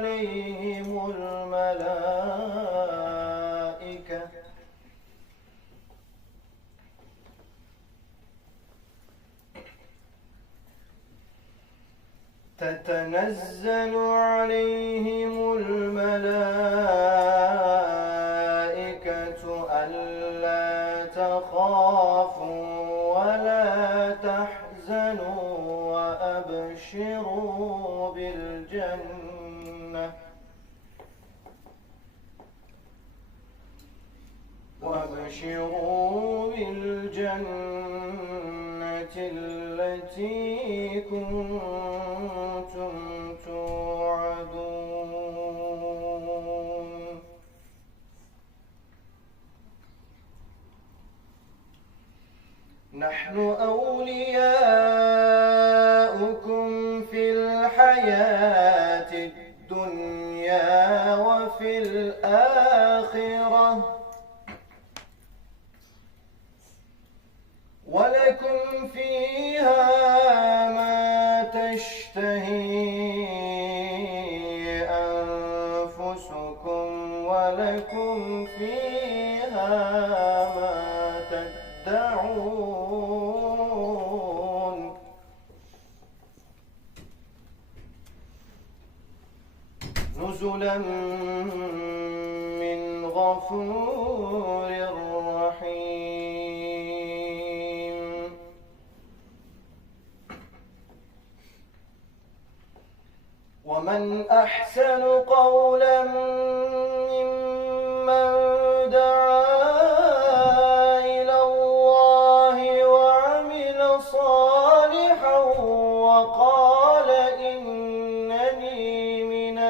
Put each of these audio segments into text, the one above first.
عليهم الملائكة. تتنزل عليهم الملائكة ألا تخافوا ولا تحزنوا وأبشروا وابشروا بالجنة التي كنتم توعدون. نحن أولياؤكم 啊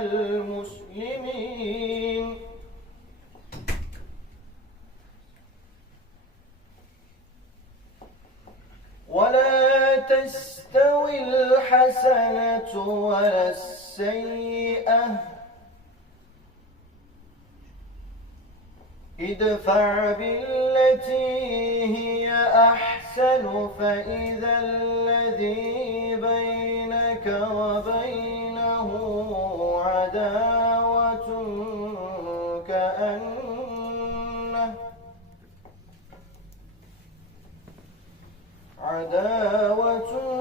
المسلمين. ولا تستوي الحسنة ولا السيئة. ادفع بالتي هي أحسن فإذا الذي بينك وبينه عداوة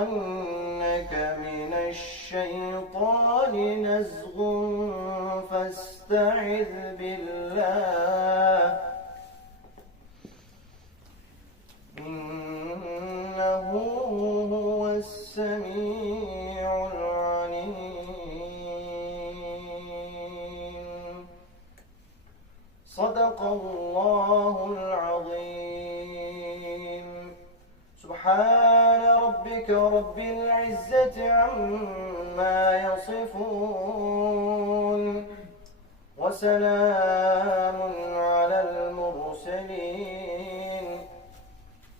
ينزغنك من الشيطان نزغ فاستعذ بالله إنه هو السميع العليم. صدق الله العظيم. سبحان رب العزة عما يصفون وسلام على المرسلين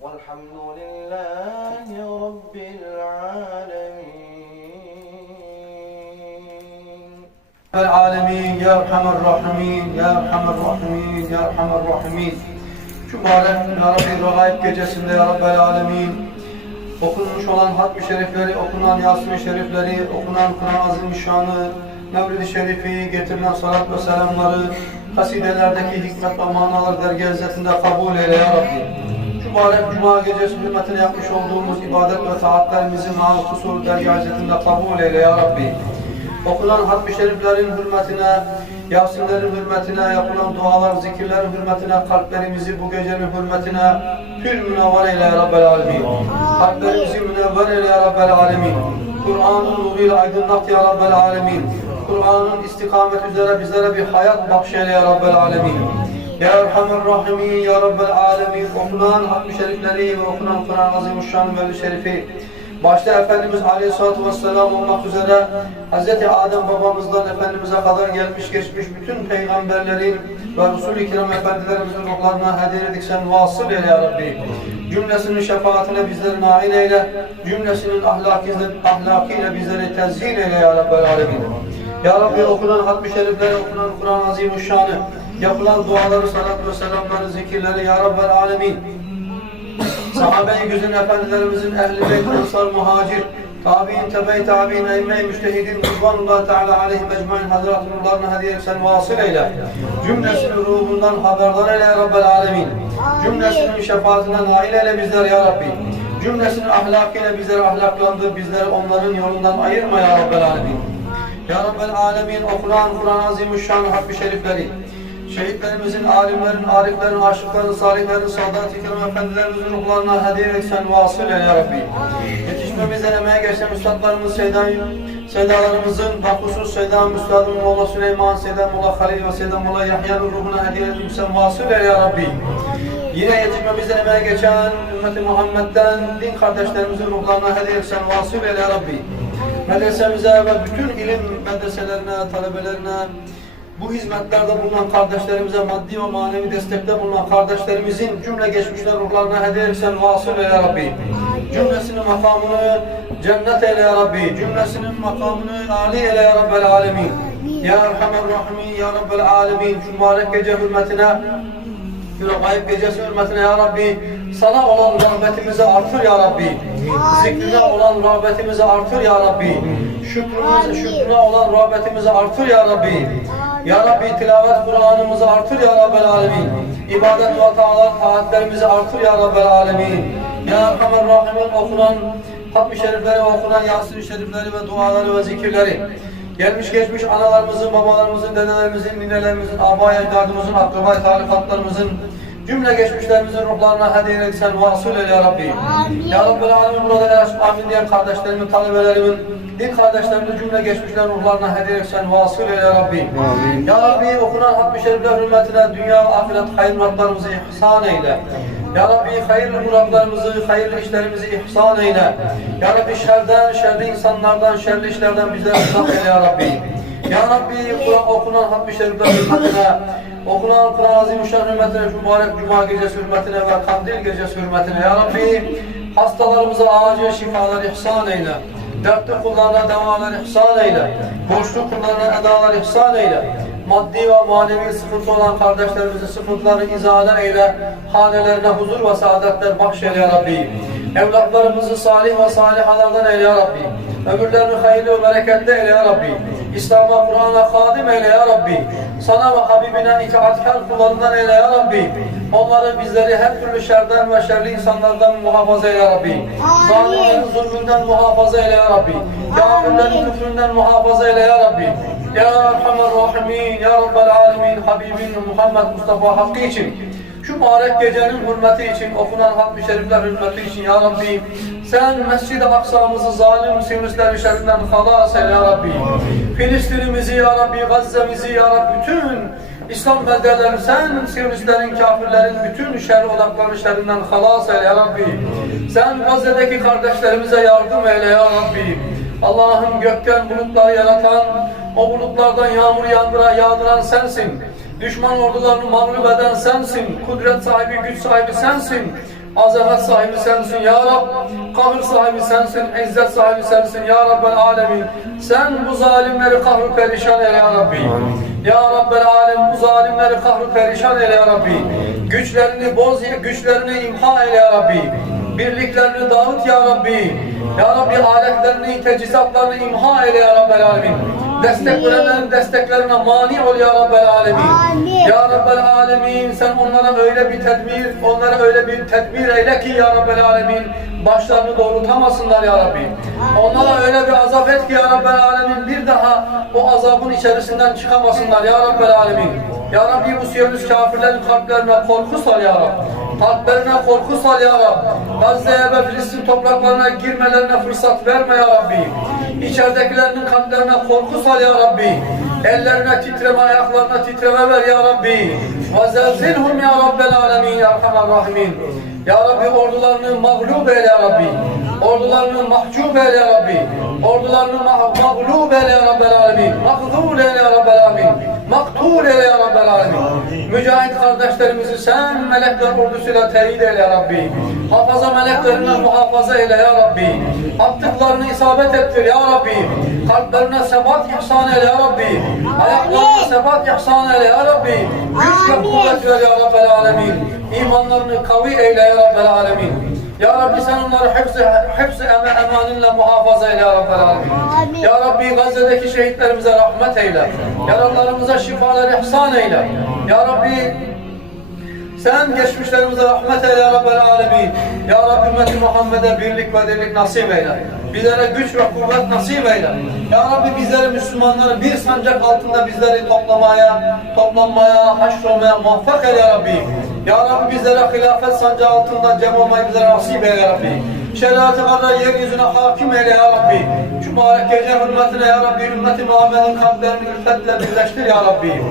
والحمد لله رب العالمين. العالمين يا أرحم الراحمين يا أرحم الراحمين يا أرحم الراحمين. شو مالك يا ربي الغايب كجسمنا يا رب العالمين. Okunmuş olan hatmi şerifleri, okunan Yasin şerifleri, okunan Kur'an-ı Azimüşşan'ı, Mevlid-i Şerifi, getirilen salat ve selamları, kasidelerdeki hikmet ve manalar dergi kabul eyle Ya Rabbi. Mübarek Cuma gecesi hürmetine yapmış olduğumuz ibadet ve taatlerimizi maal kusur hizmetinde kabul eyle ya Rabbi. Okunan hatmi şeriflerin hürmetine, Yasinlerin hürmetine, yapılan dualar, zikirlerin hürmetine, kalplerimizi bu gecenin hürmetine pür münevver eyle ya Rabbel Alemin. Kalplerimizi münevver eyle ya Rabbel Alemin. Kur'an'ın nuruyla aydınlat ya Rabbel Alemin. Kur'an'ın istikamet üzere bizlere bir hayat bahşeyle ya Rabbel Alemin. Ya Erhamer Rahimin, Ya Rabbel Alemin, okunan hatmi şerifleri ve okunan Kur'an-ı Azimuşşan ve Şerifi, başta Efendimiz Aleyhisselatü Vesselam olmak üzere Hz. Adem babamızdan Efendimiz'e kadar gelmiş geçmiş bütün peygamberlerin ve Resul-i Kiram Efendilerimizin ruhlarına hediye edik sen vasıl eyle ya Rabbi. Cümlesinin şefaatine bizleri nail eyle, cümlesinin ahlakıyla, ahlakıyla bizleri tezyin eyle ya Rabbel Alemin. Ya Rabbi okunan hatmi şerifleri, okunan Kur'an-ı Azimuşşan'ı, yapılan duaları, salat ve selamları, zikirleri Ya Rabbel Alemin. Sahabe-i güzin efendilerimizin ehli beyt, ensar, muhacir, tabi'in, tebe-i tabi'in, emme-i müştehidin, Rıdvanullah Teala aleyhi mecmain hazretunlarına hediye sen vasıl eyle. Cümlesini ruhundan haberdar eyle Ya Rabbel Alemin. Cümlesinin şefaatine nail eyle bizler Ya Rabbi. Cümlesinin ahlakıyla bizleri ahlaklandır, bizleri onların yolundan ayırma Ya Rabbel Alemin. Ya Rabbel Alemin okunan Kur'an-ı Azimüşşan Şerifleri, şehitlerimizin, alimlerin, ariflerin, aşıkların, salihlerin, Sadat-ı Kiram Efendilerimizin ruhlarına hediye et sen vasıl eyle ya Rabbi. Yetişmemize emeğe geçen üstadlarımız, Seyda, Seydalarımızın, bakusus Seyda Müstadın Molla Süleyman, Seyda Molla Halil ve Seyda Molla Yahya'nın ruhuna hediye et sen vasıl eyle ya Rabbi. Yine yetişmemize emeğe geçen ümmeti Muhammed'den din kardeşlerimizin ruhlarına hediye et sen vasıl eyle ya Rabbi. Medresemize ve bütün ilim medreselerine, talebelerine, bu hizmetlerde bulunan kardeşlerimize maddi ve manevi destekte bulunan kardeşlerimizin cümle geçmişler ruhlarına hediye etsen vasıl eyle ya Rabbi. Cümlesinin makamını cennet eyle ya Rabbi. Cümlesinin makamını âli eyle ya Rabbel alemin. Ya Erhamer Rahimin, Ya Rabbel alemin. Şu mübarek gece hürmetine gayb gecesi hürmetine ya Rabbi sana olan rağbetimizi artır ya Rabbi. Zikrine olan rağbetimizi artır ya Rabbi. Şükrümüze, şükrüne olan rağbetimizi artır ya Rabbi. Ya Rabbi tilavet Kur'an'ımızı artır ya Rabbel Alemin. İbadet ve taat, taatlerimizi artır ya Rabbel Alemin. Ya Erhamer Rahimin okunan hatmi şerifleri, okunan Yasin-i şerifleri ve duaları ve zikirleri. Gelmiş geçmiş analarımızın, babalarımızın, dedelerimizin, ninelerimizin, aba ecdadımızın, akraba tarikatlarımızın, cümle geçmişlerimizin ruhlarına hediye sen vasıl eyle ya Rabbi. Ya Rabbi alemin burada yaşıp amin diyen kardeşlerimin, talebelerimin, din kardeşlerimin cümle geçmişlerin ruhlarına hediye sen vasıl eyle ya Rabbi. Ya Rabbi okunan hatmi şerifler hürmetine dünya ve ahiret hayır muratlarımızı ihsan eyle. Ya Rabbi hayırlı muratlarımızı, hayırlı işlerimizi ihsan eyle. Ya Rabbi şerden, şerli insanlardan, şerli işlerden bizleri uzak eyle ya Rabbi. Ya Rabbi Kur'an okunan hatmi şerifler hürmetine, okunan Kur'an-ı Azimüşşan hürmetine, şu mübarek Cuma gecesi hürmetine ve Kandil gecesi hürmetine Ya Rabbi hastalarımıza acil şifalar ihsan eyle. Dertli kullarına devalar ihsan eyle. Borçlu kullarına edalar ihsan eyle. Maddi ve manevi sıkıntı olan kardeşlerimizin sıkıntılarını izale eyle. Hanelerine huzur ve saadetler bahşeyle ya Rabbi. Evlatlarımızı salih ve salihalardan eyle ya Rabbi. Ömürlerini hayırlı ve bereketli eyle ya Rabbi. İslam'a, Kur'an'a kadim eyle ya Rabbi. Sana ve Habibine itaatkar kullarından eyle ya Rabbi. Onları bizleri her türlü şerden ve şerli insanlardan muhafaza eyle ya Rabbi. Zalimlerin zulmünden muhafaza eyle ya Rabbi. Kafirlerin küfründen muhafaza eyle ya Rabbi. Ya Erhamer Rahimin, Ya Rabbel Alemin, Habibin Muhammed Mustafa Hakkı için şu mübarek gecenin hürmeti için, okunan hatmi şerifler hürmeti için Ya Rabbi sen Mescid-i Aksa'mızı zalim sivrislerin şerrinden halas eyle Ya Rabbi. Filistin'imizi Ya Rabbi, Gazze'mizi Ya Rabbi, bütün İslam beldelerini sen sivrislerin, kafirlerin bütün şer odaklarının şerrinden halas eyle Ya Rabbi. Sen Gazze'deki kardeşlerimize yardım eyle Ya Rabbi. Allah'ın gökten bulutları yaratan, o bulutlardan yağmur yağdıran, yağdıran sensin. Düşman ordularını mağlup eden sensin. Kudret sahibi, güç sahibi sensin. Azamet sahibi sensin ya Rab. Kahır sahibi sensin. İzzet sahibi sensin ya Rabbel Alemin. Sen bu zalimleri kahru perişan eyle ya Rabbi. Ya Rabbel Alem bu zalimleri kahru perişan eyle ya Rabbi. Güçlerini boz, güçlerini imha eyle ya Rabbi. Birliklerini dağıt ya Rabbi. Ya Rabbi aletlerini, teçhizatlarını imha eyle ya Rabbel Alemin. Destek verenlerin desteklerine mani ol ya Rabbel Alemin. Amin. Ya Rabbel Alemin sen onlara öyle bir tedbir, onlara öyle bir tedbir Eyle ki ya Rabbel Alemin başlarını doğrultamasınlar ya Rabbi. Onlara öyle bir azap et ki ya Rabbel Alemin bir daha o azabın içerisinden çıkamasınlar ya Rabbel Alemin. Ya Rabbi bu Siyonist kafirlerin kalplerine korku sal ya Rabbi. Kalplerine korku sal ya Rabbi. Gazze'ye ve Filistin topraklarına girmelerine fırsat verme ya Rabbi. İçeridekilerin kalplerine korku sal ya Rabbi. Ellerine titreme, ayaklarına titreme ver ya Rabbi. Ve zelzilhum ya Rabbel alemin ya Erhamer Rahimin. Ya Rabbi ordularını mağlup eyle ya Rabbi. Ordularını mahcup eyle ya Rabbi. Ordularını mağlup eyle ya Rabbel alemin. Makzul eyle ya Rabbel alemin. Maktul eyle ya Rabbel alemin. Mücahit kardeşlerimizi sen melekler ordusuyla teyit eyle ya Rabbi. Hafaza meleklerine muhafaza eyle ya Rabbi. Attıklarını isabet ettir ya Rabbi. Kalplerine sebat ihsan eyle ya Rabbi. Ayaklarına sebat ihsan eyle ya Rabbi. Güç ve kuvvet ver ya Rabbel alemin. İmanlarını kavi eyle ya Rabbel alemin. Ya Rabbi sen onları hepsi, hepsi emaninle muhafaza eyle ya Rabbel alemin. Ya Rabbi Gazze'deki şehitlerimize rahmet eyle. Yaralarımıza şifalar ihsan eyle. Ya Rabbi sen geçmişlerimize rahmet eyle ya Rabbel Alemin. Ya Rabbi ümmeti Muhammed'e birlik ve dirlik nasip eyle. Bizlere güç ve kuvvet nasip eyle. Ya Rabbi bizleri Müslümanları bir sancak altında bizleri toplamaya, toplanmaya, haşrolmaya muvaffak eyle ya Rabbi. Ya Rabbi bizlere hilafet sancağı altında cem olmayı bizlere nasip eyle ya Rabbi. Şeriatı kadar yeryüzüne hakim eyle ya Rabbi. Şu mübarek gece hürmetine ya Rabbi ümmeti Muhammed'in kalplerini ülfetle birleştir ya Rabbi.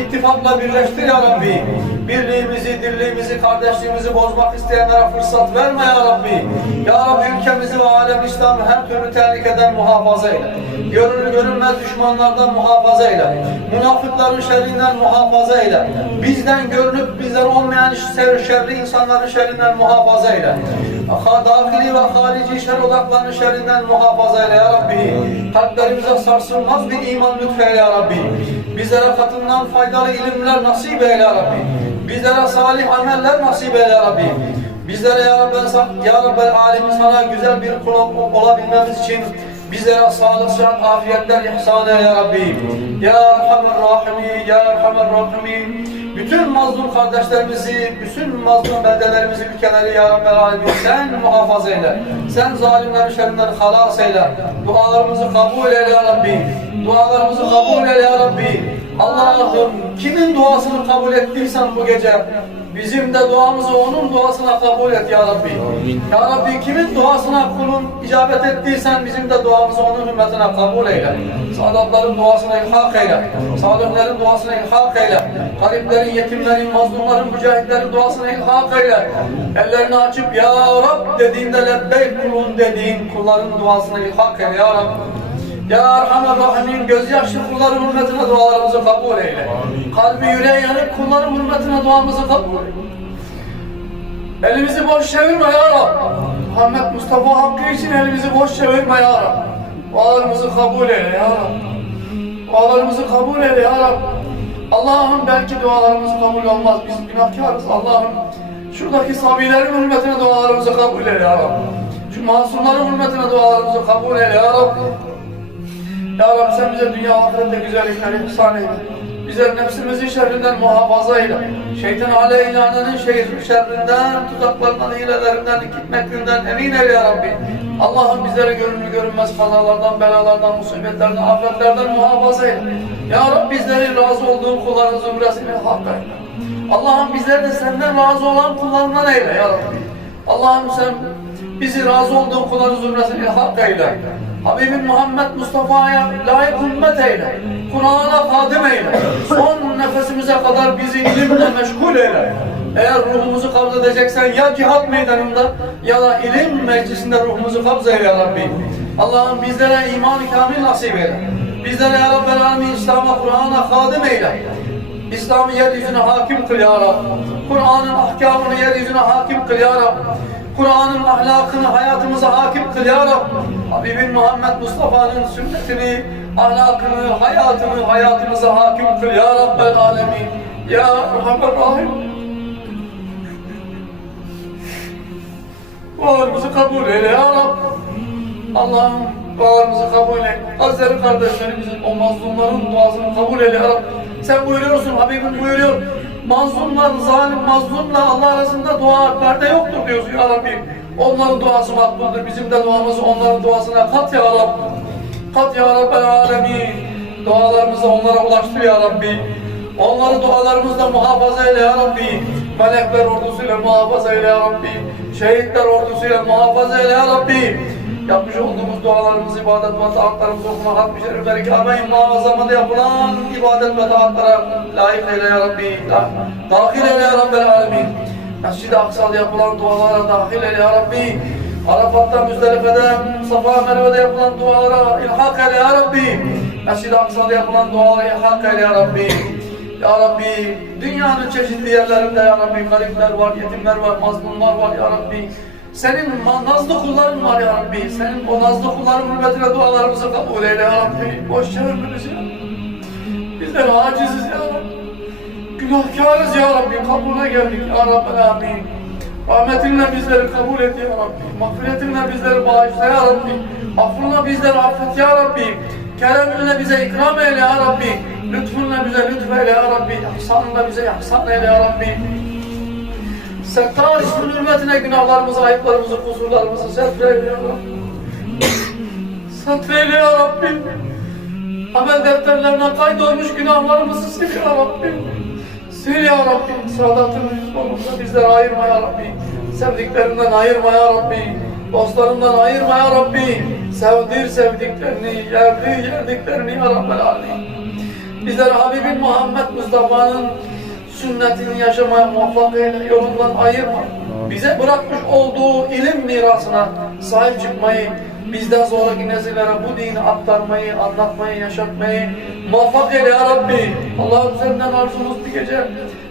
İttifakla birleştir ya Rabbi. Birliğimizi, dirliğimizi, kardeşliğimizi bozmak isteyenlere fırsat verme ya Rabbi. Ya Rabbi ülkemizi ve alem İslam'ı her türlü tehlikeden muhafaza eyle. Görünür görünmez düşmanlardan muhafaza eyle. Münafıkların şerrinden muhafaza eyle. Bizden görünüp bizden olmayan şer- şerri insanların şerrinden muhafaza eyle. Dahili ve harici şer odaklarının şerrinden muhafaza eyle ya Rabbi. Kalplerimize sarsılmaz bir iman lütfeyle ya Rabbi. Bizlere katından faydalı ilimler nasip eyle ya Rabbi. Bizlere salih ameller nasip eyle ya Rabbi. Bizlere ya Rabbi, ya Rabbi alemin sana güzel bir kul ol- olabilmemiz için bizlere sağlık, sıhhat, afiyetler ihsan eyle ya Rabbi. Ya Erhamer Rahimin, Ya Erhamer Rahimin. Bütün mazlum kardeşlerimizi, bütün mazlum beldelerimizi, ülkeleri ya Rabbi alemin sen muhafaza eyle. Sen zalimlerin şerrinden halas eyle. Dualarımızı kabul eyle ya Rabbi. Dualarımızı kabul eyle ya Rabbi. Allah'ım kimin duasını kabul ettiysen bu gece bizim de duamızı onun duasına kabul et ya Rabbi. Ya Rabbi kimin duasına kulun icabet ettiysen bizim de duamızı onun hürmetine kabul eyle. Sadatların duasına ilhak eyle. Salihlerin duasına ilhak eyle. Gariplerin, yetimlerin, mazlumların, mücahitlerin duasına ilhak eyle. Ellerini açıp ya Rab dediğinde lebbeyk kulun dediğin kulların duasına ilhak eyle ya Rabbi. Ya Erhamer Rahimin gözyaşlı kulların hürmetine dualarımızı kabul eyle. Kalbi yüreği yanık kulların hürmetine duamızı kabul eyle. Elimizi boş çevirme ya Rab. Muhammed Mustafa hakkı için elimizi boş çevirme ya Rab. Dualarımızı kabul eyle ya Rab. Dualarımızı kabul eyle ya Rab. Allah'ım belki dualarımız kabul olmaz. Biz günahkarız Allah'ım. Şuradaki sabilerin hürmetine dualarımızı kabul eyle ya Rab. Şu masumların hürmetine dualarımızı kabul eyle ya Rab. Ya Rabbi sen bize dünya ahirette güzellikleri ihsan eyle. Bize nefsimizin şerrinden muhafaza eyle. Şeytan aleyhinanının şehir şerrinden, tuzaklarından, hilelerinden, gitmekliğinden emin eyle ya Rabbi. Allah'ım bizleri görünür görünmez kazalardan, belalardan, musibetlerden, afetlerden muhafaza eyle. Ya Rabbi bizleri razı olduğun kulların zümresini hak eyle. Allah'ım bizleri de senden razı olan kullarından eyle ya Rabbi. Allah'ım sen bizi razı olduğun kulların zümresini hak eyle. Habibim Muhammed Mustafa'ya layık ümmet eyle. Kur'an'a kadim eyle. Son nefesimize kadar bizi ilimle meşgul eyle. Eğer ruhumuzu kabz edeceksen ya cihat meydanında ya da ilim meclisinde ruhumuzu kabz eyle ya Rabbi. Allah'ım bizlere iman-ı kamil nasip eyle. Bizlere ya Rabbel Alemin İslam'a, Kur'an'a kadim eyle. İslam'ı yeryüzüne hakim kıl ya Rab. Kur'an'ın ahkamını yeryüzüne hakim kıl ya Rab. Kur'an'ın ahlakını hayatımıza hakim kıl ya Rab. Habibin Muhammed Mustafa'nın sünnetini, ahlakını, hayatını hayatımıza hakim kıl ya Rabbel Alemin. Ya Rahman Rahim. Dualarımızı kabul eyle ya Rab. Allah'ım dualarımızı kabul et. Gazze'li kardeşlerimizin, o mazlumların duasını kabul eyle ya Rab. Sen buyuruyorsun, Habibim buyuruyor. Mazlumlar, zalim mazlumla Allah arasında dua perde yoktur diyorsun ya Rabbi. Onların duası makbuldür. Bizim de duamızı onların duasına kat ya Rabbi. Kat ya Rabbel Alemin. Dualarımızı onlara ulaştır ya Rabbi. Onları dualarımızda muhafaza eyle ya Rabbi. Melekler ordusuyla muhafaza eyle ya Rabbi. Şehitler ordusuyla muhafaza eyle ya Rabbi. Yapmış olduğumuz dualarımız, ibadet ve taatlarımızı okuma, hatmi şerifleri, Kabe-i Muazzama'da yapılan ibadet ve taatlara layık eyle ya Rabbi. Dahil eyle ya Rabbel Alemin. Mescid-i Aksa'da yapılan dualara dahil eyle ya Rabbi. Arafat'ta, Müzdelife'de, Safa Merve'de yapılan dualara ilhak eyle ya Rabbi. Mescid-i Aksa'da yapılan dualara ilhak eyle ya Rabbi. Ya Rabbi, dünyanın çeşitli yerlerinde Ya Rabbi garipler var, yetimler var, mazlumlar var Ya Rabbi. Senin nazlı kulların var Ya Rabbi. Senin o nazlı kulların hürmetine dualarımızı kabul eyle Ya Rabbi. Boş çevirme bizi ya. Bizler aciziz Ya Rabbi. Günahkarız Ya Rabbi. Kabule geldik Ya Rabbi. Amin. Rahmetinle bizleri kabul et Ya Rabbi. Mağfiretinle bizleri bağışla Ya Rabbi. Affınla bizleri affet Ya Rabbi. Kereminle bize ikram eyle Ya Rabbi. Lütfunla bize lütfeyle Ya Rabbi. İhsanınla bize ihsan eyle Ya Rabbi. Settar ismin hürmetine günahlarımızı, ayıplarımızı, kusurlarımızı setreyle Ya Rabbi. Setreyle Ya Rabbi. Amel defterlerine kaydolmuş günahlarımızı sil Ya Rabbi. Sil Ya Rabbi. Saadatın yolunda bizleri ayırma Ya Rabbi. Sevdiklerinden ayırma Ya Rabbi. Dostlarından ayırma Ya Rabbi. Sevdir sevdiklerini, yerdi yerdiklerini Ya Rabbel Alemin. Bizleri Habibin Muhammed Mustafa'nın sünnetini yaşamaya muvaffak eyle, yolundan ayırma. Bize bırakmış olduğu ilim mirasına sahip çıkmayı, bizden sonraki nesillere bu dini aktarmayı, anlatmayı, yaşatmayı muvaffak eyle ya Rabbi. Allah üzerinden arzumuz bir gece.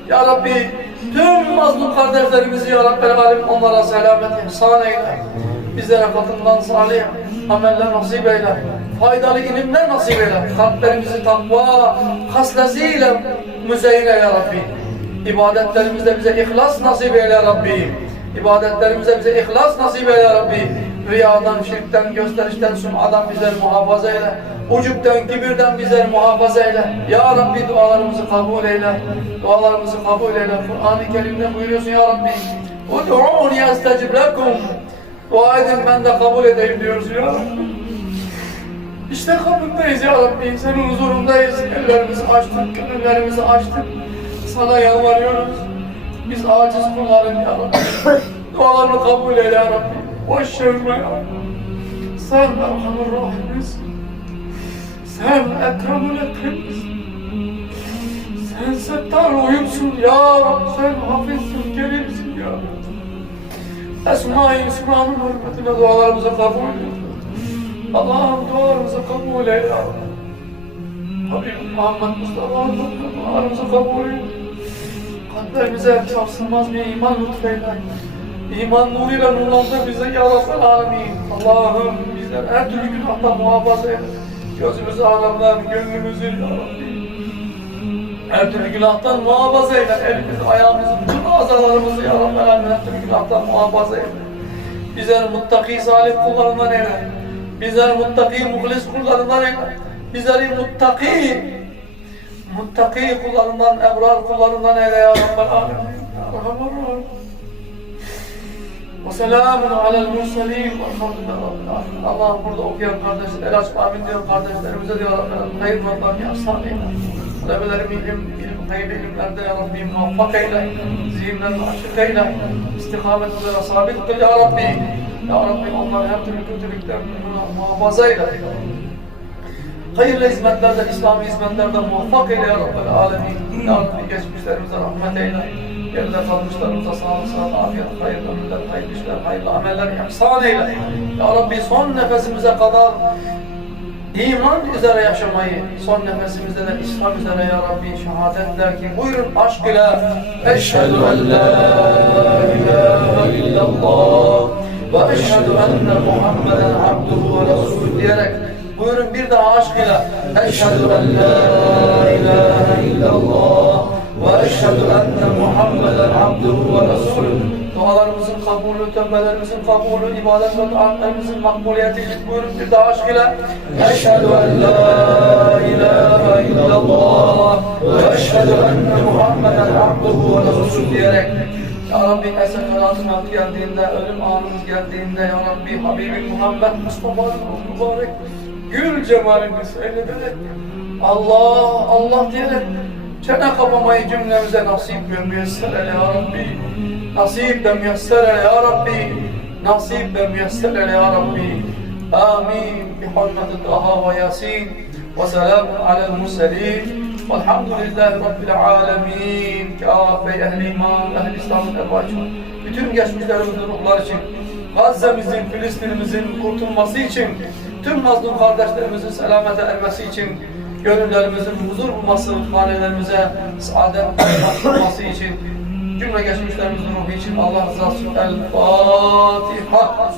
Ya Rabbi tüm mazlum kardeşlerimizi ya Rabbi Alemin onlara selamet ihsan eyle. Bizlere katından salih ameller nasip eyle. Faydalı ilimler nasip eyle. Kalplerimizi takva haslesiyle müzeyyin eyle ya Rabbi. İbadetlerimizde bize ihlas nasip eyle ya Rabbi. İbadetlerimizde bize ihlas nasip eyle ya Rabbi. Riyadan, şirkten, gösterişten, sunadan bizleri muhafaza eyle. Ucupten, kibirden bizleri muhafaza eyle. Ya Rabbi dualarımızı kabul eyle. Dualarımızı kabul eyle. Kur'an-ı Kerim'de buyuruyorsun ya Rabbi. Ud'uni estecib lekum. Dua edin ben de kabul edeyim diyoruz ya Rabbi. İşte kapındayız ya Rabbi. Senin huzurundayız. Ellerimizi açtık, gönüllerimizi açtık. Sana yalvarıyoruz. Biz aciz kulların ya Rabbi. Dualarını kabul eyle ya Rabbi. Boş çevirme ya Rabbi. Sen Erhamur Rahim'sin. Sen Ekremül Ekrem'sin. Sen Settar Uyumsun ya Rabbi. Sen Hafizsin, Kerimsin ya Rabbi. Esma-i Hüsna'nın hürmetine dualarımızı kabul et. Allah'ım dualarımızı kabul eyle Rabbi. Habibim Muhammed Mustafa'nın dualarımızı kabul eyle. Kalplerimize sarsılmaz bir iman lütfeyle. İman nuruyla nurlandır bize ya Rabbel Alemin. Allah'ım bizler her türlü günahtan muhafaza eyle. Gözümüzü alemden, gönlümüzü ya. Her türlü günahtan muhafaza eyle. Elimizi, ayağımızı, bütün azalarımızı ya Rabbel her türlü günahtan muhafaza eyle. Bizleri muttaki salih kullarından eyle. Bizleri muttaki muhlis kullarından. Bizleri muttaki muttaki kullarından, ebrar kullarından eyle ya Rabbel Rahim. Ve selamun alel Alemin. Allah'ım burada okuyan kardeşler, el açma amin diyor kardeşlerimize diyor Rabbim. Hayır Allah'ım ya sahibi. Talebelerimi ilim, ilim, hayırlı ilimlerde ya Rabbi muvaffak eyle. Zihinlerini açık eyle. İstikamet üzere sabit kıl ya Rabbi. Ya Rabbi onları her türlü kötülüklerden muhafaza eyle. Hayırlı hizmetlerden, İslami hizmetlerden muvaffak eyle ya Rabbel Alemin. Ya Rabbi geçmişlerimize rahmet eyle. Geride kalmışlarımıza sağlık, sıhhat, afiyet, hayırlı ömürler, hayırlı işler, hayırlı ameller ihsan eyle. Ya Rabbi son nefesimize kadar iman üzere yaşamayı, son nefesimizde de İslam üzere ya Rabbi şehadet der ki buyurun aşk ile Eşhedü en la ilahe illallah ve eşhedü enne Muhammeden abduhu ve resulü diyerek buyurun bir daha aşk ile Eşhedü en la ilahe illallah ve eşhedü enne Muhammeden abduhu ve resulü dualarımızın kabulü, tövbelerimizin kabulü, ibadet ve taatlerimizin makbuliyeti için buyurun bir daha aşk ile. Eşhedü en la ilahe illallah ve eşhedü enne Muhammeden abduhu ve resulü diyerek ya Rabbi esekaratın vakti geldiğinde, ölüm anımız geldiğinde Ya Rabbi Habibim Muhammed Mustafa'nın mübarek gül cemalini seyrederek Allah, Allah diyerek çene kapamayı cümlemize nasip ve müyesser Ya Rabbi. Nasip ve müyesser Ya Rabbi. Nasip ve müyesser Ya Rabbi. Amin. Bi hurmeti Taha ve Yasin. Ve selamun alel murselin Velhamdülillahi Rabbil alemin. Kâfe ehli iman, ehli İslam'ın ervacı Bütün geçmişlerimizin ruhlar için Gazze'mizin, Filistin'imizin kurtulması için Tüm mazlum kardeşlerimizin selamete ermesi için Gönüllerimizin huzur bulması, hanelerimize saadet bulması için Cümle geçmişlerimizin ruhu için Allah rızası için El Fatiha